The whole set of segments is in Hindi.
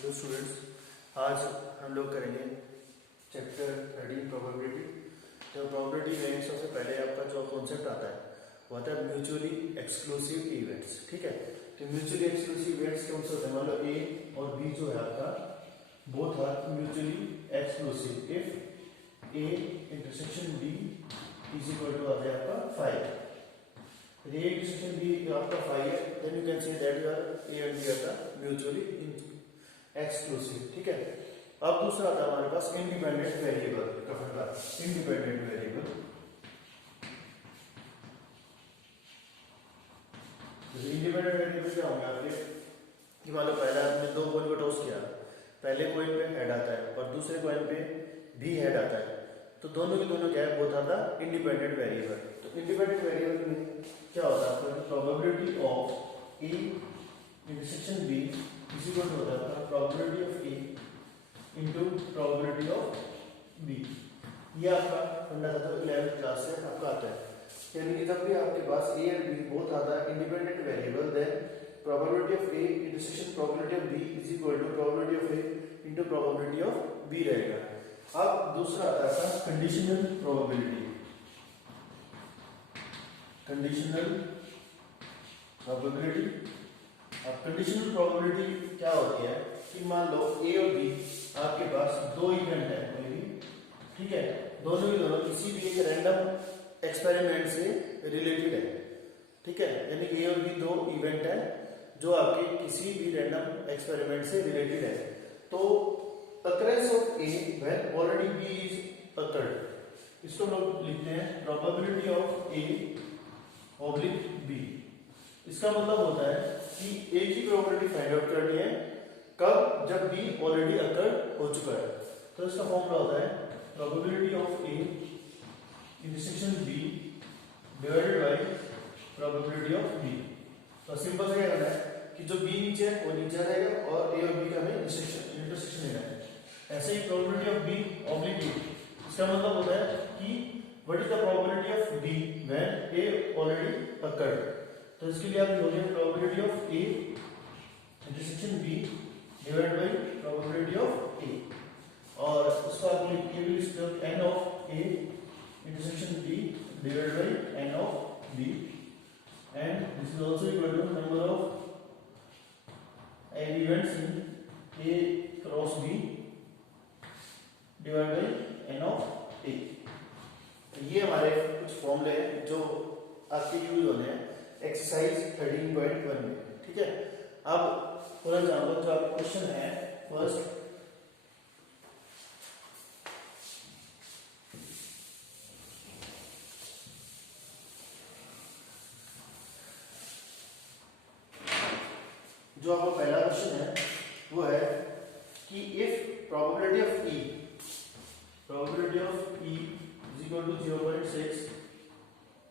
हेलो स्टूडेंट्स, आज हम लोग करेंगे चैप्टर 13 प्रोबेबिलिटी। तो प्रोबेबिलिटी में सबसे पहले आपका जो कॉन्सेप्ट आता है वो आता है म्यूचुअली एक्सक्लूसिव इवेंट्स। ठीक है, तो म्यूचुअली एक्सक्लूसिव इवेंट्स कौन से होते हैं? मान लो ए और बी जो है आपका both are mutually exclusive if A intersection B is equal to आ जाए आपका 5। A intersection B आपका 5 है, then you can say that you are A and B are mutually exclusive। ठीक है, अब दूसरा आता है हमारे पास इंडिपेंडेंट वेरिएबल का प्रकार। इंडिपेंडेंट वेरिएबल क्या होंगे आपके कि मान लो पहला आपने दो कॉइन को टॉस किया, पहले कॉइन पे हेड आता है और दूसरे कॉइन पे भी हेड आता है, तो दोनों के दोनों क्या है, both are the independent variable. तो इंडिपेंडेंट वेरिएबल में क्या होता है आपका probability of A intersection B is equal to होता है probability of A into probability of B. ये आपका फंडा था 11th क्लास से आपका आता है, यानी कि जब भी आपके पास A and B both are the independent variable then probability of A intersection probability of B is equal to probability of A into probability of B रहेगा। अब दूसरा आता है कंडीशनल प्रोबेबिलिटी। कंडीशनल प्रोबेबिलिटी, अब कंडीशनल प्रोबेबिलिटी क्या होती है कि मान लो ए और बी आपके पास दो इवेंट है कोई भी, ठीक है, दोनों ही दोनों किसी भी एक रैंडम एक्सपेरिमेंट से रिलेटेड है। ठीक है, यानी कि ए और बी दो इवेंट है जो आपके किसी भी रैंडम एक्सपेरिमेंट से रिलेटेड है। तो occurrence of A when already B is occurred, इसको हम लोग लिखते हैं probability of A oblique B। इसका मतलब होता है कि A की probability फाइंड आउट करनी है कब, जब B ऑलरेडी अकर हो चुका है। तो इसका फॉर्मूला होता है probability of A intersection B divided by probability of B। तो सिंपल से क्या करना है कि जो B नीचे है वो नीचे रहेगा और A और B का हमें इंटरसेक्शन लेना है। ऐसे ही probability of B oblique A, इसका मतलब होता है कि what is the probability of B when A already occurred. तो इसके लिए आप लिखोगे probability of A intersection B divided by probability of A, और उसको आप ये भी लिख सकते हो N of A intersection B divided by N of B, and this is also equal to number of events in A cross B divide by N of A. ये हमारे कुछ फॉर्मूले हैं जो आपके यूज होने हैं एक्सरसाइज 13.1 में। ठीक है, अब फॉर एग्जाम्पल जो आपका क्वेश्चन है फर्स्ट, जो आपका पहला क्वेश्चन है वो है कि if probability of E is equal to 0.6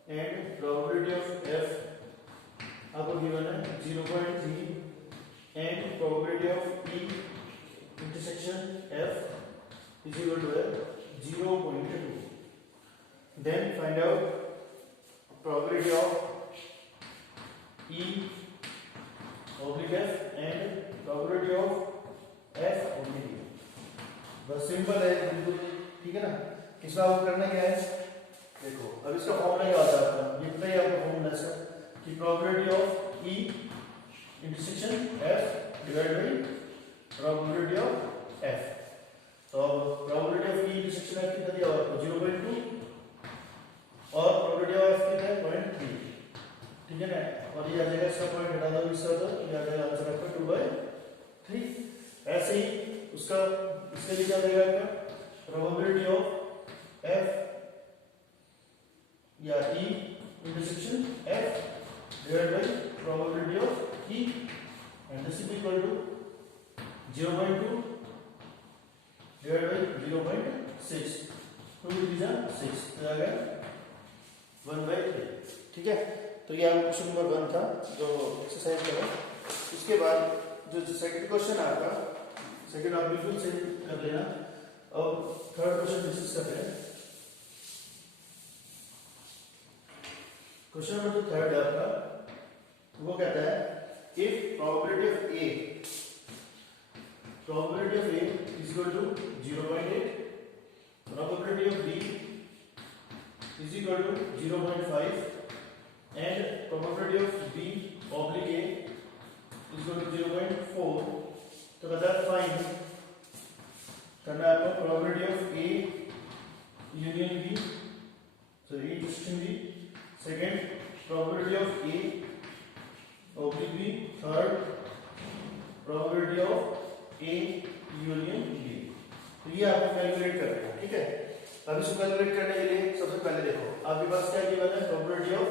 and probability of f आपको गिवन है 0.3 and probability of E intersection f is equal to 0.2, then find out probability of E oblique f and probability of f oblique E। बस सिंपल है बिल्कुल, ठीक है ना। इसमें आपको करना क्या है, देखो अब इसका फॉर्मूला क्या होता है आपका, ये पता ही आपको फॉर्मूला इसका कि probability of E intersection F divided by probability of F. तो probability of E intersection F कितना दिया हुआ है 0.2 और प्रोबेबिलिटी ऑफ एफ कितना है 0.3। ठीक है ना, और ये आ जाएगा, इसका पॉइंट हटा दो इसका, तो ये आ जाएगा आंसर आपका 2/3। ऐसे ही उसका इसके लिए क्या देगा आपका प्रोबेबिलिटी ऑफ एफ या E intersection F divided by probability of E, and this is equal to 0.2 divided by 0.6, 2 division 6 तो आ गया 1/3। ठीक है, तो ये आपका क्वेश्चन नंबर 1 था जो एक्सरसाइज करो। उसके बाद जो सेकंड क्वेश्चन है आपका, सेकंड आप बिल्कुल सही कर लेना। अब थर्ड क्वेश्चन डिस्कस करते हैं। क्वेश्चन नंबर जो थर्ड है आपका वो कहता है if probability of A probability of A is equal to 0.8, probability of B is equal to 0.5 and probability of B oblique A is equal to 0.4. तो बता फाइंड करना है आपको probability of A union B, so A intersection B, second probability of A oblique B, third probability of A union B. तो ये आपको कैलकुलेट करना है, ठीक है। अब इसको कैलकुलेट करने के लिए सबसे पहले देखो आपके पास क्या गिवन है, probability of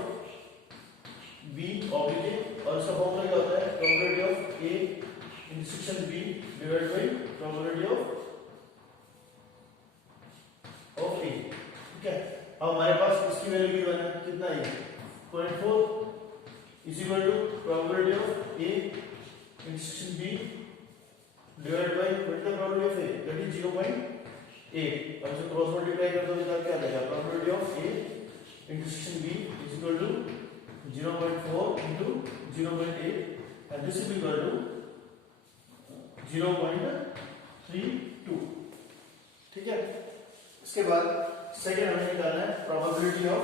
B oblique A, और इसका फॉर्मूला क्या होता है, probability of A intersection B divided by probability of A, ठीक है। अब हमारे पास इसकी वैल्यू गिवन है कितना है, 0.4 is equal to probability of A intersection B divided by what is the probability of A, that is 0.8, और इसे क्रॉस मल्टीप्लाई कर दो तो क्या आएगा, probability of A intersection B is equal to 0.4 into 0.8 and this is equal to 0.32, ठीक है। इसके बाद सेकेंड हमें निकालना है probability of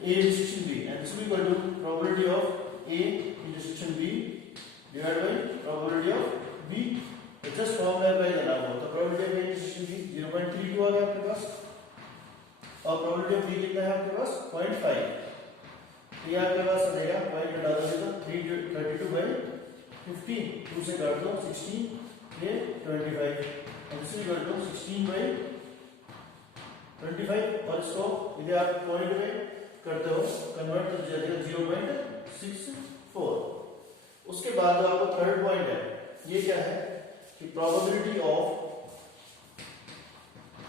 A intersection B and this will be equal to probability of A intersection B divided by probability of B, just formula apply करना होगा। तो probability of A intersection B 0.32 आ गया आपके पास और probability of B कितना है आपके पास 0.5, ये आपके पास आ जाएगा पॉइंट हटा दोगे तो 332 by 15, 2 से काट दो 16 ये 25 और this is equal to 16 by 25 और इसको यदि आप पॉइंट में करते हो कन्वर्ट तो जाएगा 0.64। उसके बाद जो आपको थर्ड पॉइंट है ये क्या है कि probability of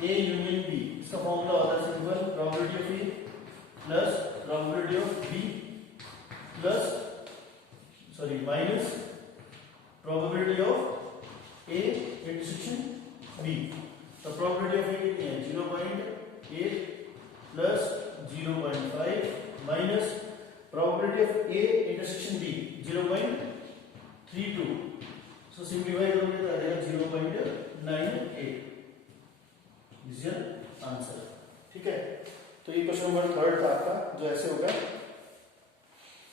A union B, इसका फॉर्मूला होता है simple, probability of A plus probability of B plus minus probability of A intersection B। तो प्रोबेबिलिटी ऑफ A कितनी है 0.8 plus 0.5 minus probability of A intersection B 0.32, so simplify करोगे तो आ जाएगा 0.98, दिस इज आंसर, ठीक है। तो ये क्वेश्चन नंबर थर्ड था आपका जो ऐसे होगा।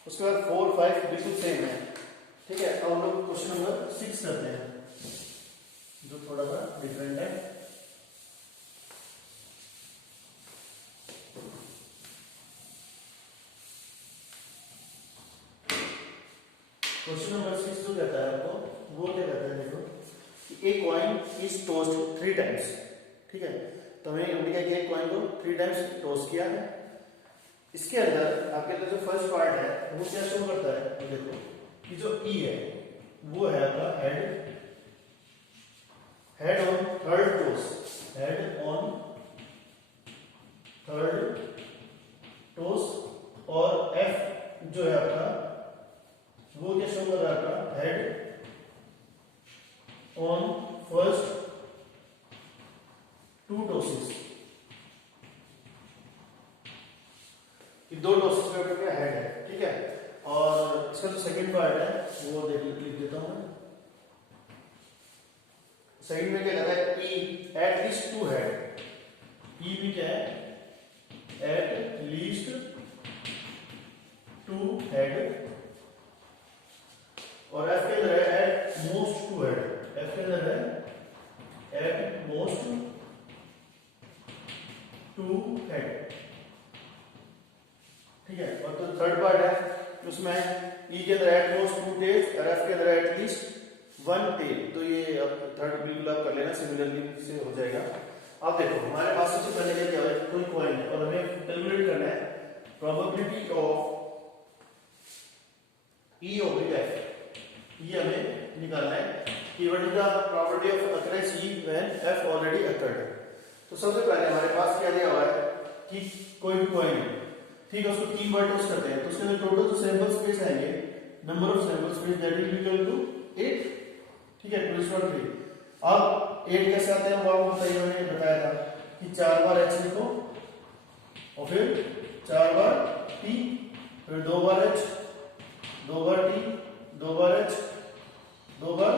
उसके बाद 4, 5 बिल्कुल सेम है, ठीक है। अब हम लोग क्वेश्चन नंबर 6 करते हैं जो थोड़ा सा डिफरेंट है। क्वेश्चन नंबर 6 जो कहता है आपको वो क्या कहता है, देखो कि एक कॉइन इज टॉस्ड 3 टाइम्स, ठीक है। तो हमें क्या किया, कॉइन को 3 टाइम्स टॉस किया है। इसके अंदर आपके अंदर जो फर्स्ट पार्ट है वो क्या शो करता है, तो देखो कि जो ई है वो है आपका head on third toss, head on third toss, और एफ जो है आपका वो क्या शो कर रहा है आपका हेड ऑन फर्स्ट 2 टॉसेस, दो टॉसेस में आपका हेड है, ठीक है। और इसका जो सेकंड पार्ट है वो लिख देता हूं मैं। सेकंड में क्या कहता है, ई एट लीस्ट 2 हेड, ई भी क्या है एट लीस्ट 2 हेड, और एफ के अंदर है एट मोस्ट 2 हेड, एफ के अंदर है एट मोस्ट 2 हेड, ठीक है। और तो थर्ड पार्ट है उसमें ई के अंदर एट मोस्ट 2 टेल्स और एफ के अंदर एट लीस्ट 1 टेल। तो ये अब थर्ड बिल्कुल आप कर लेना, सिमिलरली से हो जाएगा। अब देखो हमारे पास सबसे पहले क्या है, कोई कॉइन है और हमें कैलकुलेट करना है probability of E over F, ये हमें निकालना है कि what is the probability of occurrence E when F already occurred. तो सबसे पहले हमारे पास क्या दिया हुआ है कि कोई भी कॉइन है, ठीक है, उसको 3 बार टॉस करते हैं तो उसके अंदर टोटल जो सैंपल स्पेस आएंगे, number of sample space that will be equal to 8, ठीक है, 2:3। अब 8 कैसे आते हैं वो आपको बताइए, मैंने बताया था कि 4 बार h लिखो और फिर 4 बार t, फिर 2 बार h, 2 बार t, 2 बार h, 2 बार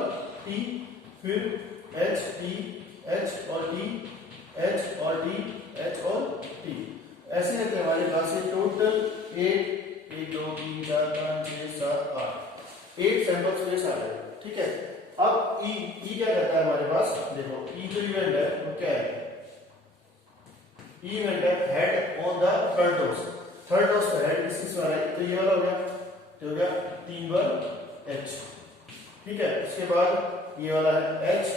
फिर H T H और T H और T H और T ऐसे रहते हैं हमारे पास। ये टोटल 1 2 3 4 5 6 7 8 8 सैंपल स्पेस आ रहे हैं। ठीक है, अब ई क्या कहता है हमारे पास, देखो ई जो इवेंट है वो क्या है, इवेंट है head on the third dose. Third dose का हेड किस वाला है, तो ये वाला हो गया, तो हो गया 3 बार H। ठीक है, इसके बाद ये वाला है H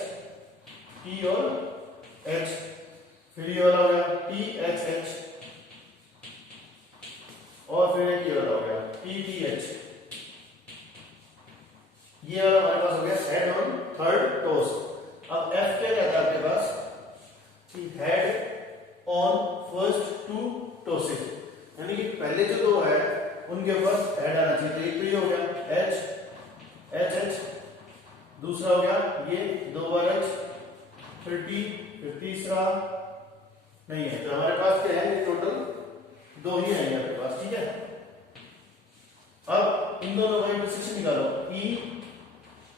T और H, फिर ये वाला हो गया T H H, और फिर एक ये वाला हो गया T T H। ये वाला हमारे पास हो गया हेड ऑन थर्ड टोस। अब F क्या कहता है आपके पास कि हेड ऑन फर्स्ट 2 टोसेस, यानी कि पहले जो 2 है उनके ऊपर हेड आना चाहिए। तो एक तो ये हो गया H H H, दूसरा हो गया ये 2 बार H, फिर T, फिर तीसरा नहीं है। तो हमारे पास क्या है, टोटल 2 ही है आपके पास। ठीक है, अब इन दोनों का इंटरसेक्शन निकालो, E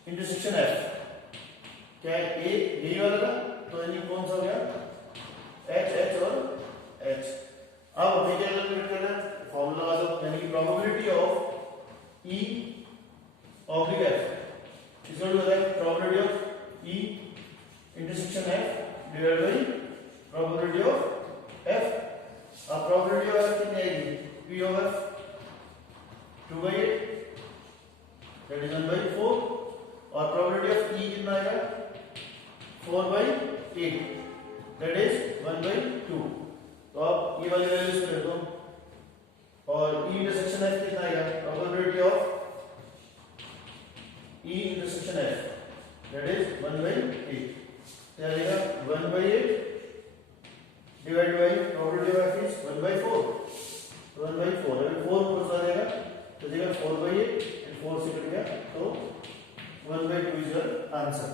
इंटरसेक्शन F क्या है, A यही वाला था, तो यानी कौन सा हो गया H H और H। अब हमें क्या कैलकुलेट करना है, फॉर्मूला लगा दो, यानी कि probability of E oblique F is equal to probability of E intersection F divided by probability of F। अब प्रोबेबिलिटी ऑफ F कितनी आएगी, P of F 2/8 that is 1/4, और प्रोबेबिलिटी ऑफ E कितना आएगा 4/8 दैट इज 1/2। तो आप ये वाली वैल्यूज को रख दो, और E इंटरसेक्शन F कितना आएगा, probability of E intersection F that is 1/8, क्या आएगा 1/8 divide by probability of F is 1/4, 1/4 अगर 4 ऊपर आ जाएगा तो देगा 4/8 एंड 4 से कट गया तो 1/2 इज योर आंसर।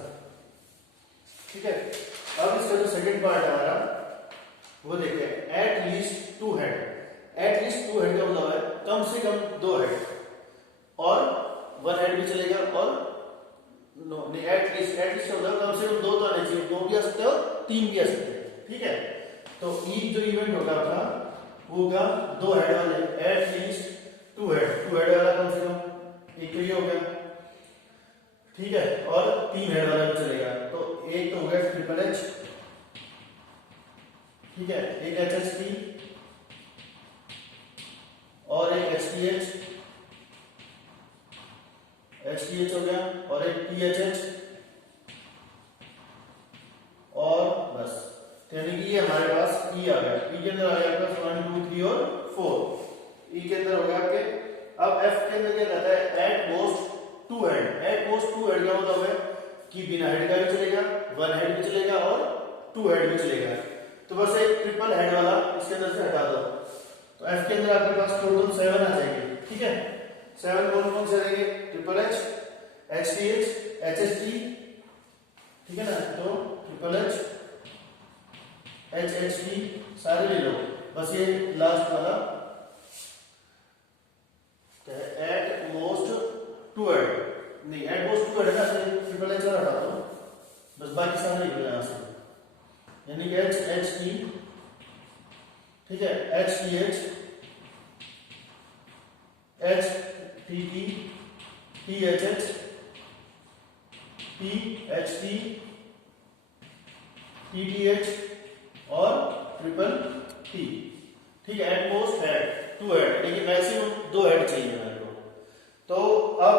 ठीक है, अब इसका जो सेकंड पार्ट है हमारा वो देखते हैं, at least 2 head. At least 2 head का मतलब है कम से कम 2 हेड, और 1 हेड भी चलेगा, और नो नहीं एट लीस्ट मतलब कम से कम 2 तो आने चाहिए, 2 भी आ सकते हैं और 3 भी आ सकते हैं। ठीक है, तो ई जो इवेंट होगा अपना वो होगा 2 हेड वाले, एट लीस्ट 2 हेड। 2 हेड वाला कम से कम एक तो ये हो गया, ठीक है, और 3 हेड वाला भी चलेगा। तो एक तो हो गया ट्रिपल H, ठीक है, एक HHT और एक HTH हो गया, और एक THH, और बस, यानी कि ये हमारे पास E आ गया। E के अंदर आ गया आपका 1 2 3 और 4, E के अंदर हो गया आपके। अब F के अंदर क्या कहता है, at most 2 head. At most 2 head का मतलब है कि बिना हेड का भी चलेगा, 1 हेड भी चलेगा और 2 हेड भी चलेगा। तो बस एक ट्रिपल हेड वाला इसके अंदर से हटा दो, तो F के अंदर आपके पास टोटल 7 आ जाएंगे। ठीक है, 7 कौन कौन से रहेंगे, ट्रिपल H HTH HHT, ठीक है ना, तो ट्रिपल H HHT सारे ले लो, बस ये लास्ट वाला एट मोस्ट 2 हेड नहीं, एट मोस्ट 2 हेड है ना, ट्रिपल H हटा दो, बस बाकी सारे निकल यहां से, यानी कि HHT, ठीक है, HTH HTT THH THT TTH और ट्रिपल T। ठीक है, एट मोस्ट हेड 2 हेड, लेकिन मैक्सिमम 2 हेड चाहिए मेरे को। तो अब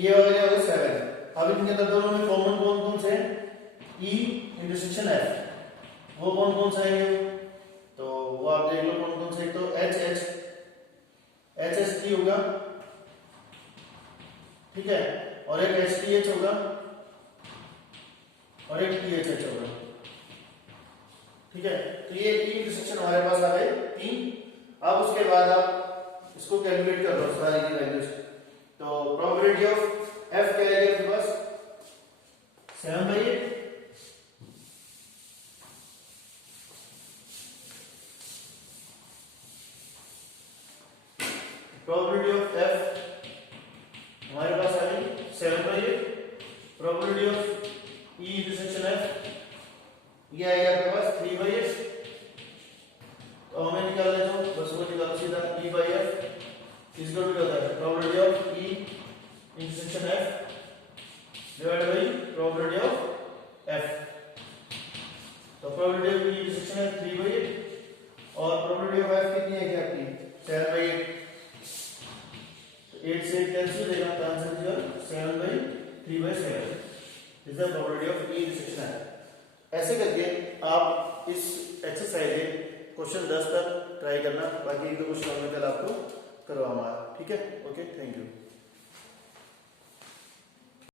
ये वाले हो गए 7। अब इनके अंदर दोनों में कॉमन कौन कौन से, E इंटरसेक्शन F, वो कौन कौन सा है, तो वो आप देख लो कौन कौन से। तो HHT होगा, ठीक है, और एक HTH होगा, और एक THH होगा। ठीक है, तो ये इंटरसेक्शन हमारे पास आ गए 3। अब उसके बाद आप इसको कैलकुलेट कर लो सारी की वैल्यूज। तो प्रोबेबिलिटी ऑफ F क्या है आपके पास 7/8, प्रोबेबिलिटी ऑफ F हमारे पास आ गई 7/8, प्रोबेबिलिटी ऑफ ये आएगा आपके पास 3/f। तो हमें निकालना है जो बस वो निकालो सीधा E/f इज इक्वल टू होता है probability of E intersection F divided by probability of F। तो प्रोबेबिलिटी ऑफ E इंटरसेक्शन है 3/8 और प्रोबेबिलिटी ऑफ F कितनी है क्या आपकी 7/8। तो 8 से कैंसिल हो जाएगा, तो answer is 7/3/7 is the probability of E intersection F। ऐसे करके आप इस एक्सरसाइज में क्वेश्चन 10 तक ट्राई करना, बाकी एक दो क्वेश्चन मैं कल आपको करवाऊंगा। ठीक है, ओके, थैंक यू।